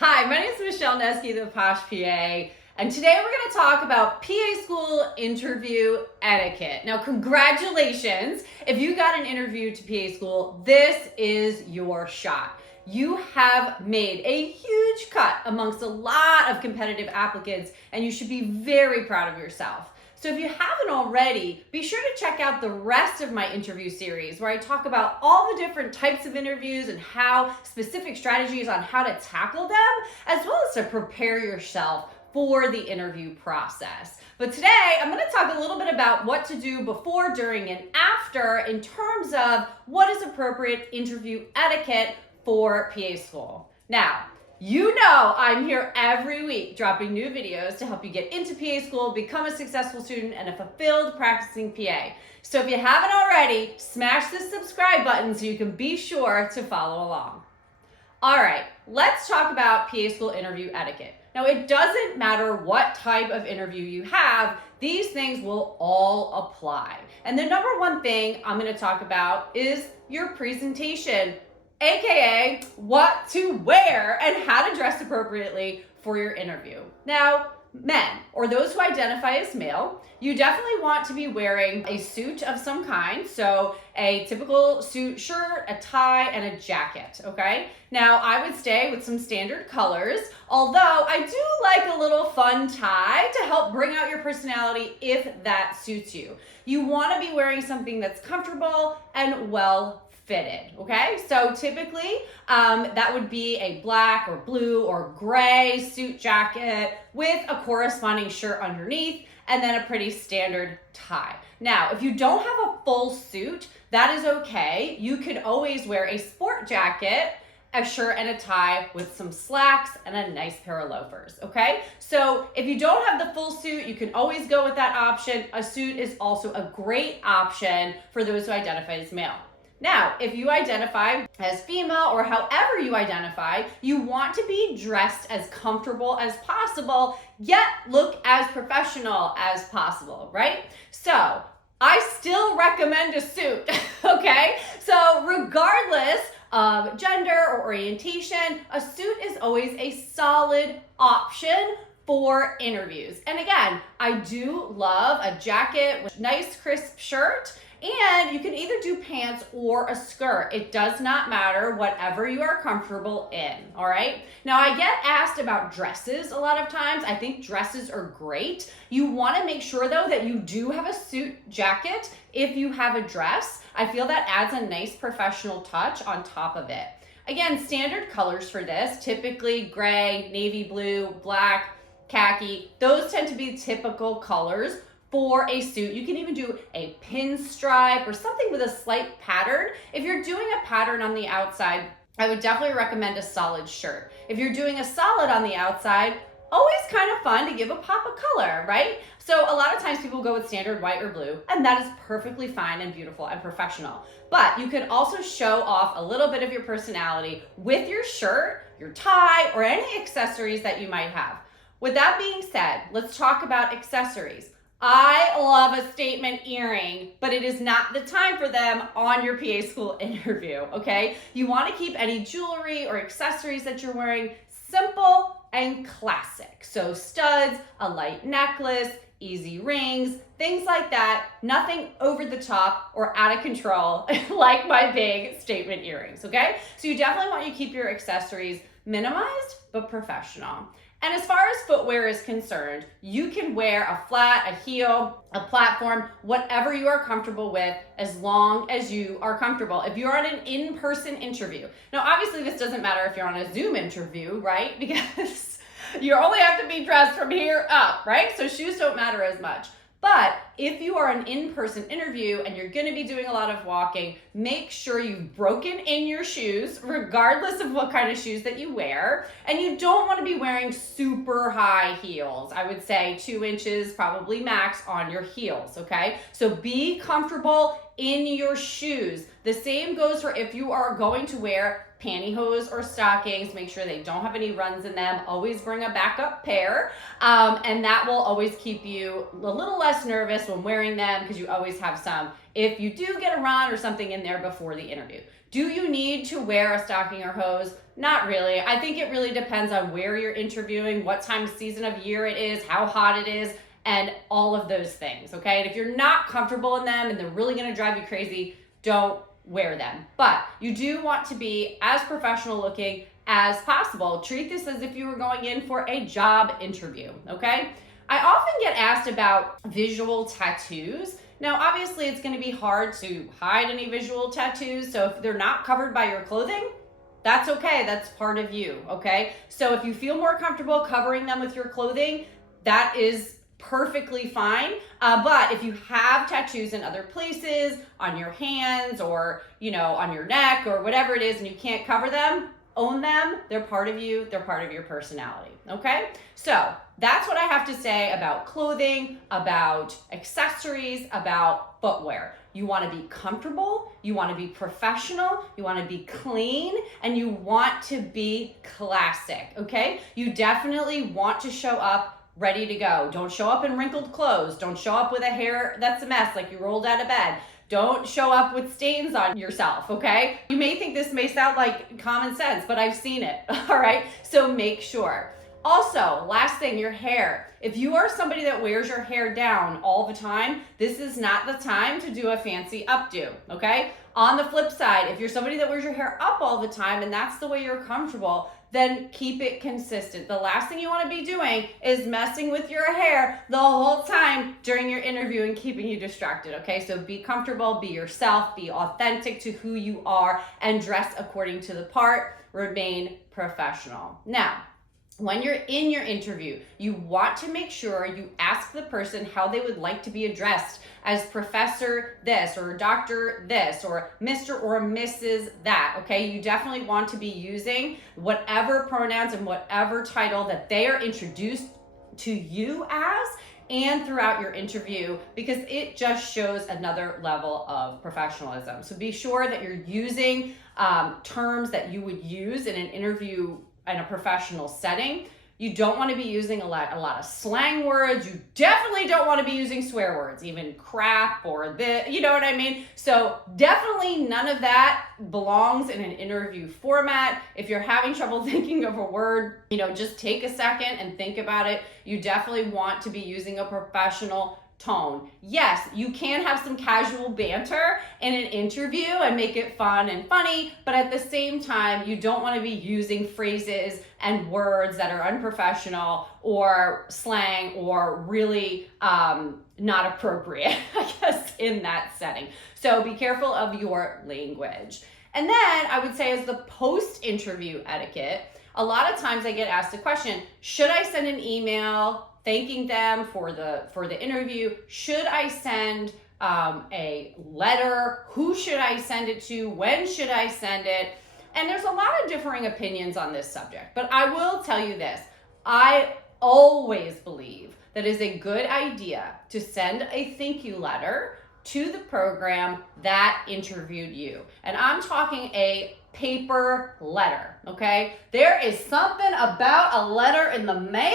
Hi, my name is Michelle Neske, the Posh PA, and today we're going to talk about PA school interview etiquette. Now, congratulations. If you got an interview to PA school, this is your shot. You have made a huge cut amongst a lot of competitive applicants, and you should be very proud of yourself. So if you haven't already, be sure to check out the rest of my interview series where I talk about all the different types of interviews and how specific strategies on how to tackle them, as well as to prepare yourself for the interview process. But today, I'm going to talk a little bit about what to do before, during, and after in terms of what is appropriate interview etiquette for PA school. Now, you know I'm here every week dropping new videos to help you get into PA school, become a successful student, and a fulfilled practicing PA. So if you haven't already, smash the subscribe button so you can be sure to follow along. All right, let's talk about PA school interview etiquette. Now, it doesn't matter what type of interview you have, these things will all apply. And the number one thing I'm going to talk about is your presentation, AKA what to wear and how to dress appropriately for your interview. Now, men, or those who identify as male, you definitely want to be wearing a suit of some kind. So a typical suit shirt, a tie, and a jacket, okay? Now, I would stay with some standard colors, although I do like a little fun tie to help bring out your personality if that suits you. You want to be wearing something that's comfortable and well fitted, okay? So typically that would be a black or blue or gray suit jacket with a corresponding shirt underneath and then a pretty standard tie. Now, if you don't have a full suit, that is okay. You could always wear a sport jacket, a shirt and a tie with some slacks and a nice pair of loafers, okay? So if you don't have the full suit, you can always go with that option. A suit is also a great option for those who identify as male. Now, if you identify as female or however you identify, you want to be dressed as comfortable as possible, yet look as professional as possible, right? So, I still recommend a suit, okay? So, regardless of gender or orientation, a suit is always a solid option for interviews. And again, I do love a jacket with a nice crisp shirt. And you can either do pants or a skirt. It does not matter, whatever you are comfortable in, all right? Now, I get asked about dresses a lot of times. I think dresses are great. You wanna make sure though that you do have a suit jacket if you have a dress. I feel that adds a nice professional touch on top of it. Again, standard colors for this, typically gray, navy blue, black, khaki. Those tend to be typical colors for a suit. You can even do a pinstripe or something with a slight pattern. If you're doing a pattern on the outside, I would definitely recommend a solid shirt. If you're doing a solid on the outside, always kind of fun to give a pop of color, right? So a lot of times people go with standard white or blue, and that is perfectly fine and beautiful and professional. But you can also show off a little bit of your personality with your shirt, your tie, or any accessories that you might have. With that being said, let's talk about accessories. I love a statement earring, but it is not the time for them on your PA school interview, okay? You want to keep any jewelry or accessories that you're wearing simple and classic. So studs, a light necklace, easy rings, things like that. Nothing over the top or out of control like my big statement earrings, okay? So you definitely want to keep your accessories minimized but professional. And as far as footwear is concerned, you can wear a flat, a heel, a platform, whatever you are comfortable with, as long as you are comfortable. If you're on an in-person interview, now obviously this doesn't matter if you're on a Zoom interview, right? Because you only have to be dressed from here up, right? So shoes don't matter as much. But if you are an in-person interview and you're gonna be doing a lot of walking, make sure you've broken in your shoes, regardless of what kind of shoes that you wear. And you don't wanna be wearing super high heels. I would say 2 inches, probably max, on your heels, okay? So be comfortable in your shoes. The same goes for if you are going to wear pantyhose or stockings. Make sure they don't have any runs in them. Always bring a backup pair, and that will always keep you a little less nervous when wearing them, because you always have some if you do get a run or something in there before the interview. Do you need to wear a stocking or hose? Not really. I think it really depends on where you're interviewing, what time of season of year it is, how hot it is, and all of those things, okay? And if you're not comfortable in them and they're really gonna drive you crazy, don't wear them. But you do want to be as professional looking as possible. Treat this as if you were going in for a job interview, okay? I often get asked about visual tattoos. Now, obviously, it's going to be hard to hide any visual tattoos, so if they're not covered by your clothing, that's okay. That's part of you, okay? So if you feel more comfortable covering them with your clothing, that is perfectly fine. But if you have tattoos in other places, on your hands or, on your neck or whatever it is, and you can't cover them, own them. They're part of you. They're part of your personality, okay? So that's what I have to say about clothing, about accessories, about footwear. You want to be comfortable, you want to be professional, you want to be clean, and you want to be classic, okay? You definitely want to show up ready to go. Don't show up in wrinkled clothes. Don't show up with a hair that's a mess, like you rolled out of bed. Don't show up with stains on yourself, okay? You may think this may sound like common sense, but I've seen it, all right? So make sure. Also, last thing, your hair. If you are somebody that wears your hair down all the time, this is not the time to do a fancy updo, okay? On the flip side, if you're somebody that wears your hair up all the time and that's the way you're comfortable, then keep it consistent. The last thing you want to be doing is messing with your hair the whole time during your interview and keeping you distracted, okay? So be comfortable, be yourself, be authentic to who you are, and dress according to the part. Remain professional. Now, when you're in your interview, you want to make sure you ask the person how they would like to be addressed as Professor this or Dr. this or Mr. or Mrs. that, okay? You definitely want to be using whatever pronouns and whatever title that they are introduced to you as and throughout your interview, because it just shows another level of professionalism. So be sure that you're using terms that you would use in an interview in a professional setting. You don't want to be using a lot of slang words. You definitely don't want to be using swear words, even crap or you know what I mean? So definitely none of that belongs in an interview format. If you're having trouble thinking of a word, just take a second and think about it. You definitely want to be using a professional tone. Yes, you can have some casual banter in an interview and make it fun and funny, but at the same time, you don't want to be using phrases and words that are unprofessional or slang or really not appropriate, I guess, in that setting. So be careful of your language. And then I would say as the post-interview etiquette, a lot of times I get asked the question, should I send an email thanking them for the interview? Should I send a letter? Who should I send it to? When should I send it? And there's a lot of differing opinions on this subject, but I will tell you this. I always believe that it's a good idea to send a thank you letter to the program that interviewed you. And I'm talking a paper letter, okay? There is something about a letter in the mail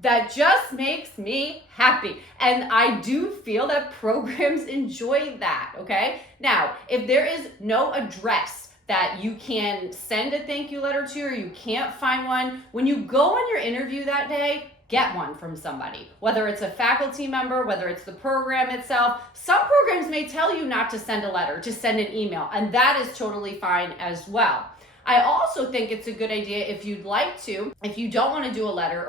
that just makes me happy. And I do feel that programs enjoy that, okay? Now, if there is no address that you can send a thank you letter to, or you can't find one, when you go on your interview that day, get one from somebody, whether it's a faculty member, whether it's the program itself. Some programs may tell you not to send a letter, to send an email, and that is totally fine as well. I also think it's a good idea if you'd like to, if you don't want to do a letter,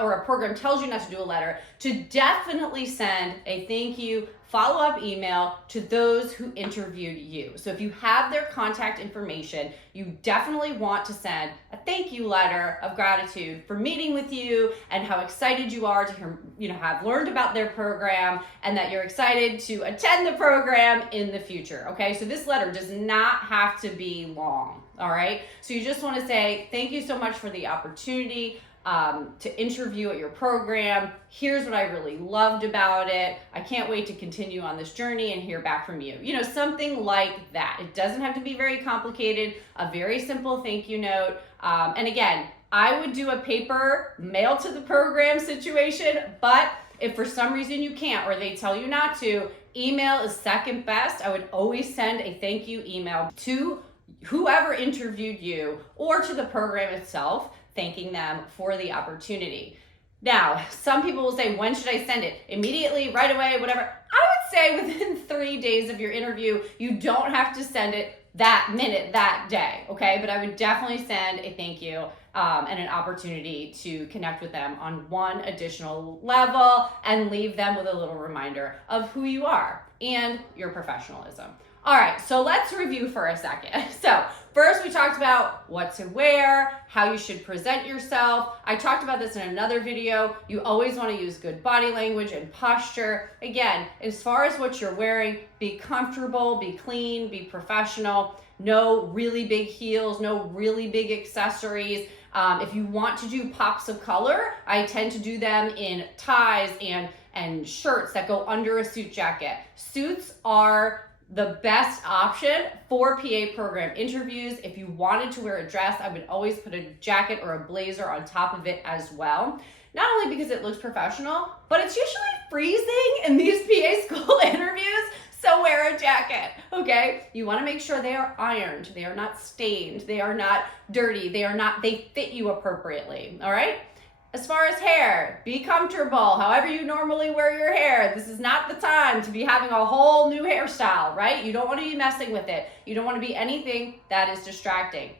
or a program tells you not to do a letter, to definitely send a thank you follow-up email to those who interviewed you. So if you have their contact information, you definitely want to send a thank you letter of gratitude for meeting with you and how excited you are to have learned about their program and that you're excited to attend the program in the future. Okay, so this letter does not have to be long. All right, so you just want to say thank you so much for the opportunity. to interview at your program. Here's what I really loved about it. I can't wait to continue on this journey and hear back from you. You know, something like that. It doesn't have to be very complicated, a very simple thank you note. And again, I would do a paper mail to the program situation, but if for some reason you can't or they tell you not to, email is second best. I would always send a thank you email to whoever interviewed you or to the program itself, thanking them for the opportunity. Now, some people will say, when should I send it? Immediately, right away, whatever. I would say within 3 days of your interview. You don't have to send it that minute, that day, okay? But I would definitely send a thank you and an opportunity to connect with them on one additional level and leave them with a little reminder of who you are and your professionalism. All right, so let's review for a second. So first we talked about what to wear, how you should present yourself. I talked about this in another video. You always want to use good body language and posture. Again, as far as what you're wearing, be comfortable, be clean, be professional. No really big heels, no really big accessories. If you want to do pops of color, I tend to do them in ties and shirts that go under a suit jacket. Suits are the best option for PA program interviews. If you wanted to wear a dress, I would always put a jacket or a blazer on top of it as well. Not only because it looks professional, but it's usually freezing in these PA school interviews, so wear a jacket, okay? You wanna make sure they are ironed, they are not stained, they are not dirty, they fit you appropriately, all right? As far as hair, be comfortable, however you normally wear your hair. This is not the time to be having a whole new hairstyle, right? You don't want to be messing with it. You don't want to be anything that is distracting.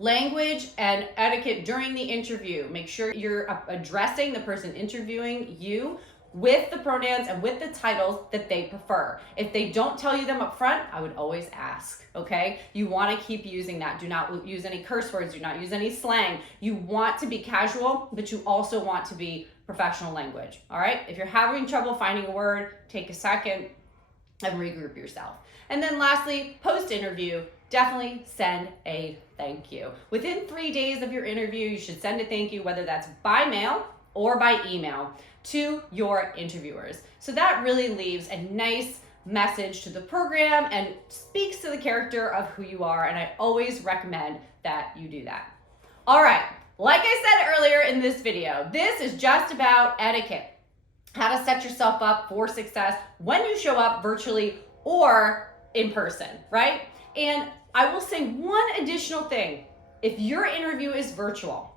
Language and etiquette during the interview. Make sure you're addressing the person interviewing you with the pronouns and with the titles that they prefer. If they don't tell you them up front, I would always ask, okay? You want to keep using that. Do not use any curse words. Do not use any slang. You want to be casual, but you also want to be professional language, all right? If you're having trouble finding a word, take a second and regroup yourself. And then lastly, post-interview, definitely send a thank you. Within 3 days of your interview, you should send a thank you, whether that's by mail or by email, to your interviewers. So that really leaves a nice message to the program and speaks to the character of who you are, and I always recommend that you do that. All right, like I said earlier in this video, this is just about etiquette, how to set yourself up for success when you show up virtually or in person, right? And I will say one additional thing. If your interview is virtual,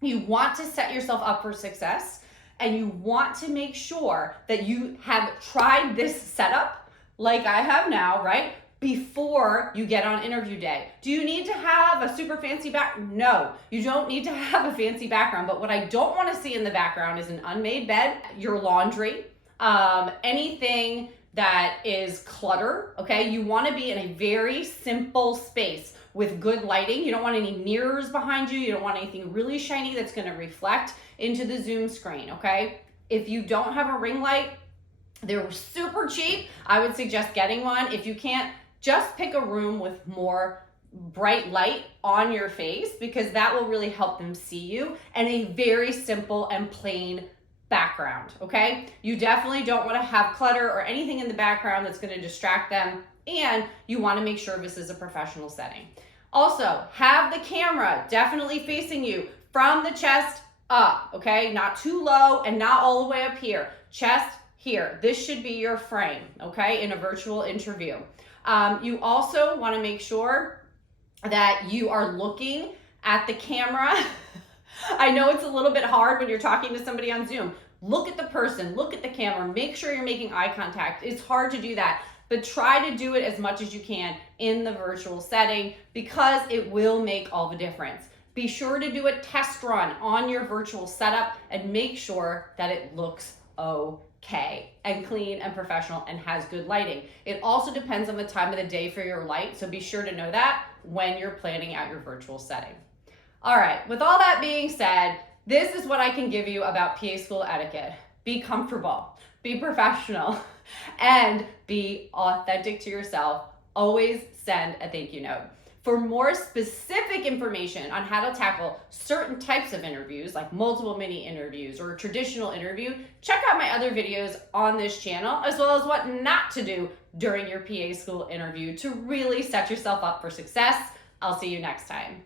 you want to set yourself up for success, and you want to make sure that you have tried this setup like I have now, right? Before you get on interview day. Do you need to have a super fancy background? No, you don't need to have a fancy background, but what I don't want to see in the background is an unmade bed, your laundry, anything that is clutter, okay? You want to be in a very simple space with good lighting. You don't want any mirrors behind you. You don't want anything really shiny that's going to reflect into the Zoom screen, okay? If you don't have a ring light, they're super cheap. I would suggest getting one. If you can't, just pick a room with more bright light on your face, because that will really help them see you, and a very simple and plain background, okay? You definitely don't want to have clutter or anything in the background that's going to distract them, and you want to make sure this is a professional setting. Also, have the camera definitely facing you from the chest up, okay? Not too low and not all the way up here. Chest here. This should be your frame, okay, in a virtual interview. You also want to make sure that you are looking at the camera. I know it's a little bit hard when you're talking to somebody on Zoom. Look at the person, look at the camera, make sure you're making eye contact. It's hard to do that, but try to do it as much as you can in the virtual setting, because it will make all the difference. Be sure to do a test run on your virtual setup and make sure that it looks okay and clean and professional and has good lighting. It also depends on the time of the day for your light, so be sure to know that when you're planning out your virtual setting. All right, with all that being said, this is what I can give you about PA school etiquette. Be comfortable, be professional, and be authentic to yourself. Always send a thank you note. For more specific information on how to tackle certain types of interviews, like multiple mini interviews or a traditional interview, check out my other videos on this channel, as well as what not to do during your PA school interview to really set yourself up for success. I'll see you next time.